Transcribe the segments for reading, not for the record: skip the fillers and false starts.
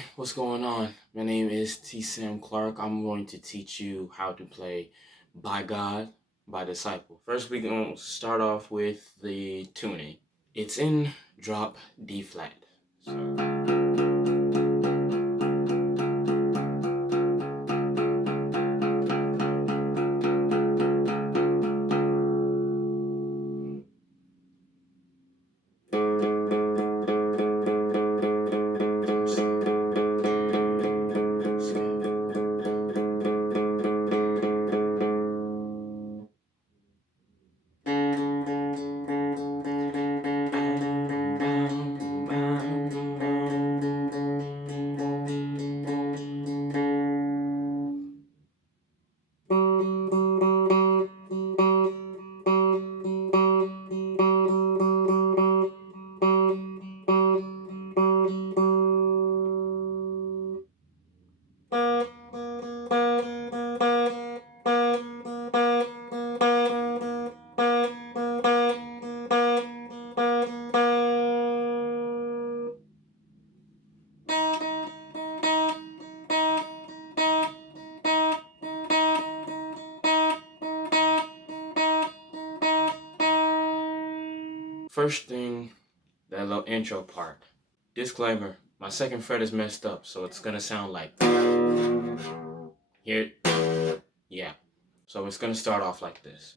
Hey, what's going on? My name is T. Sam Clark. I'm going to teach you how to play By God, by Disciple. First, we're going to start off with the tuning. It's in drop D flat. First thing, that little intro part. Disclaimer, my second fret is messed up, so it's gonna sound like here. Yeah. So it's gonna start off like this.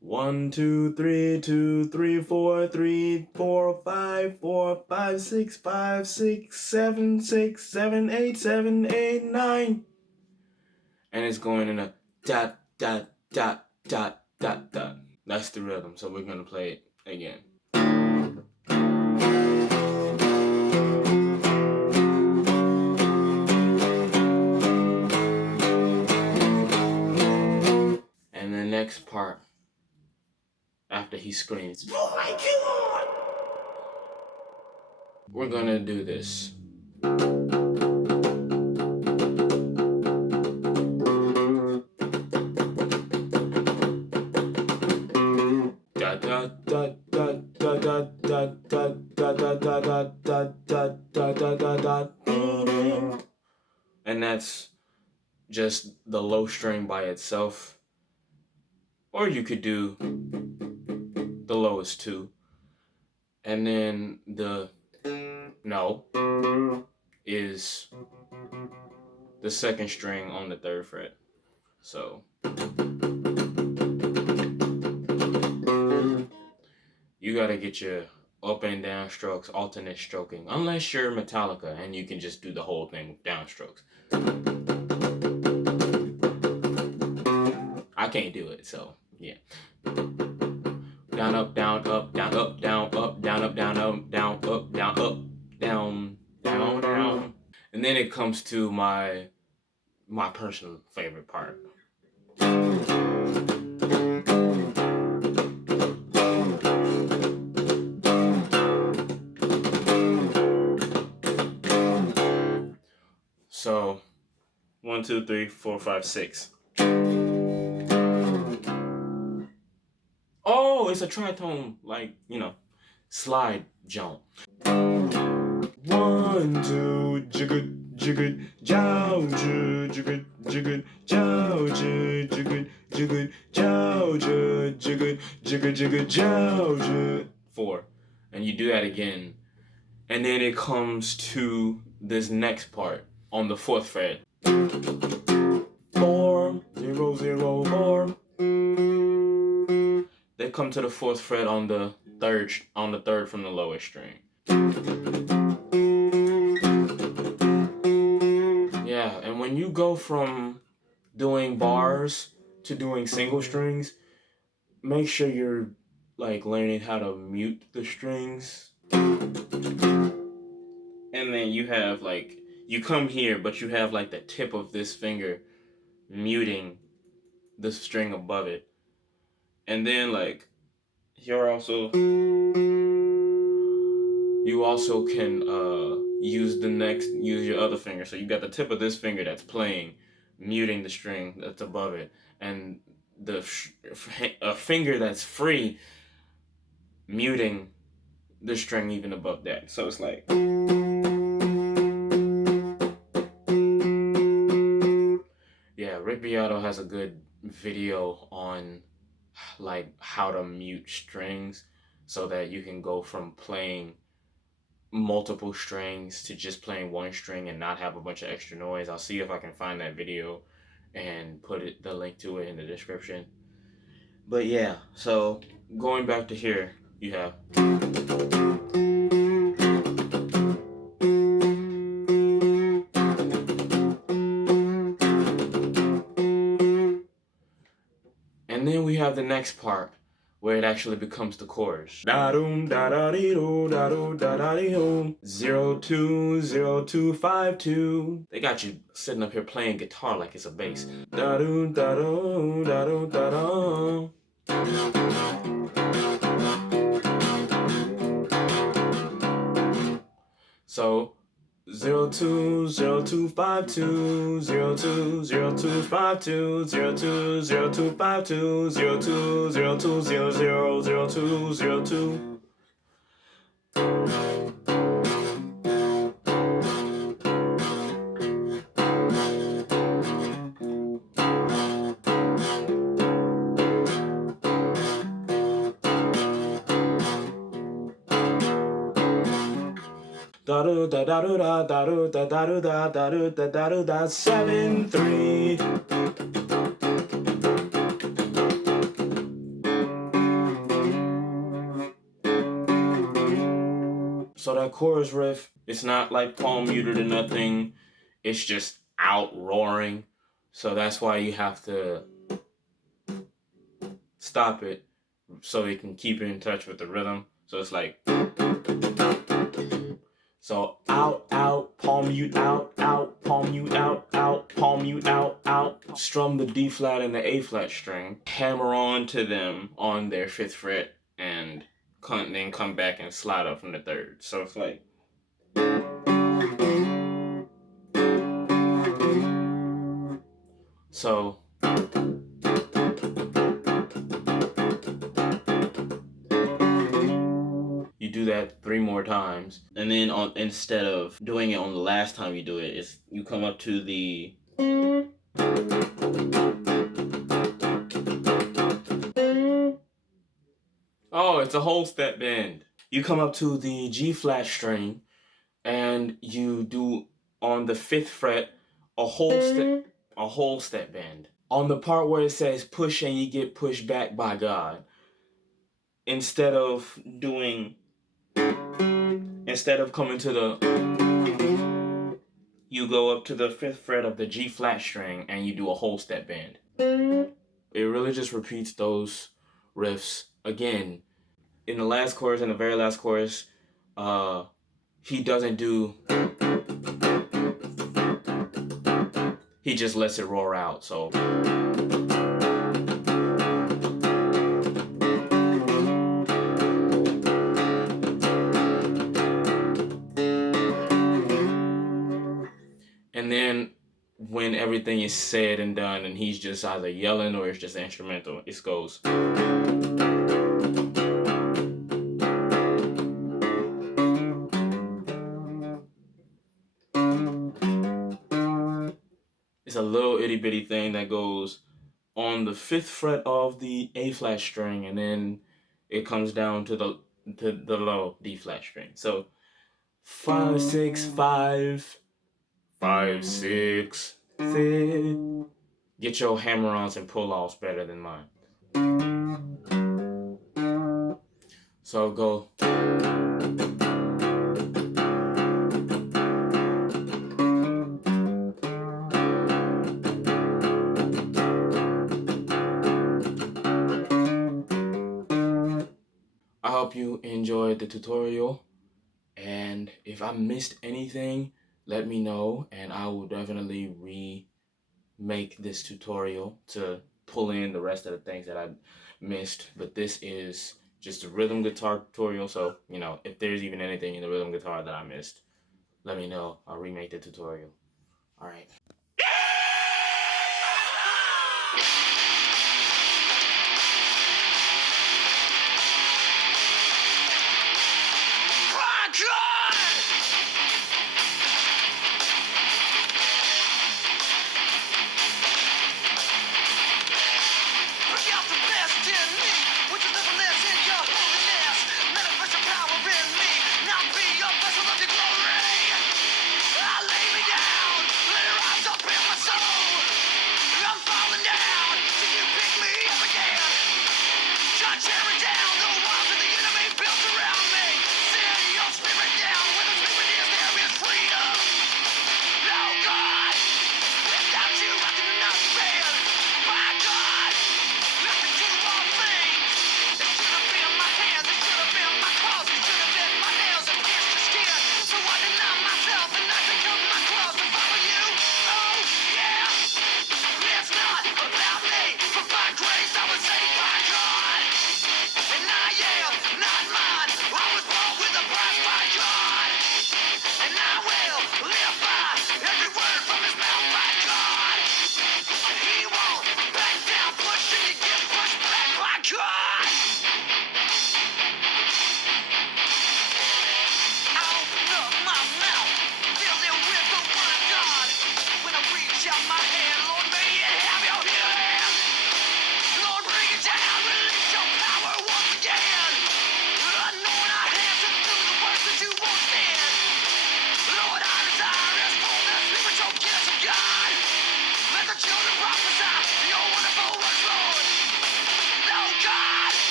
1, 2, 3, 2, 3, 4, 3, 4, 5, 4, 5, 6, 5, 6, 7, 6, 7, 8, 7, 8, 9. And it's going in a dot, dot, dot, dot, dot, dot. That's the rhythm, so we're gonna play it again. And the next part, after he screams, "Oh my God!" we're gonna do this. And that's just the low string by itself. Or you could do the lowest two. And then the no is the second string on the 3rd fret. So you gotta get your up and down strokes, alternate stroking, unless you're Metallica and you can just do the whole thing with downstrokes. I can't do it, so yeah. Down, up, down, up, down, up, down, up, down, up, down, up, down, up, down, up, down, down, down. And then it comes to my personal favorite part. So 1, 2, 3, 4, 5, 6. Oh, it's a tritone, like, slide jump. 1, 2, jiggle, jiggle, JAAOW, jiggle, jiggle, JAAOW, jiggle, jiggle, JAAOW, jiggle, jiggle, jiggle, JAAOW. 4, and you do that again, and then it comes to this next part on the 4th fret. 4, 0, 0, 4. They come to the 4th fret on the 3rd from the lowest string. Yeah, and when you go from doing bars to doing single strings, make sure you're like learning how to mute the strings. And then you have like, you come here, but you have like the tip of this finger muting the string above it. And then like, you also can use your other finger. So you got the tip of this finger that's playing, muting the string that's above it, and a finger that's free muting the string even above that. So it's like, yeah, Rick Beato has a good video on like how to mute strings so that you can go from playing multiple strings to just playing one string and not have a bunch of extra noise. I'll see if I can find that video and put the link to it in the description. But yeah, so going back to here, you have, and then we have the next part where it actually becomes the chorus. Da doom da da dee doo da doo da da dee hoo 020252. They got you sitting up here playing guitar like it's a bass. Da doo da doo da doo da da. So 020252 020252 020252 0202000202. Da da da da da da da da da da da da da da 7-3. So that chorus riff, it's not like palm muted or nothing. It's just out roaring. So that's why you have to stop it so you can keep in touch with the rhythm. So it's like, so out, out, palm mute, out, out, palm mute, out, out, palm mute, out, out. Strum the D flat and the A flat string, hammer on to them on their 5th fret, and then come back and slide up from the 3rd. So it's like, so you do that 3 more times, and then instead of doing it on the last time you do it, you come up to the it's a whole step bend. You come up to the G flat string, and you do on the 5th fret a whole step bend. On the part where it says push and you get pushed back by God, instead of coming to the, you go up to the 5th fret of the G flat string and you do a whole step bend. It really just repeats those riffs again. In the last chorus and the very last chorus, he doesn't do, he just lets it roar out. So and then when everything is said and done and he's just either yelling or it's just instrumental, it goes. It's a little itty bitty thing that goes on the 5th fret of the A flat string, and then it comes down to the low D flat string. So 5 6 5 5 6 6. Get your hammer-ons and pull-offs better than mine. So go. I hope you enjoyed the tutorial, and if I missed anything, let me know, and I will definitely remake this tutorial to pull in the rest of the things that I missed. But this is just a rhythm guitar tutorial, so if there's even anything in the rhythm guitar that I missed, let me know. I'll remake the tutorial. All right.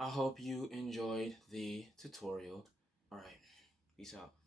I hope you enjoyed the tutorial. Alright, peace out.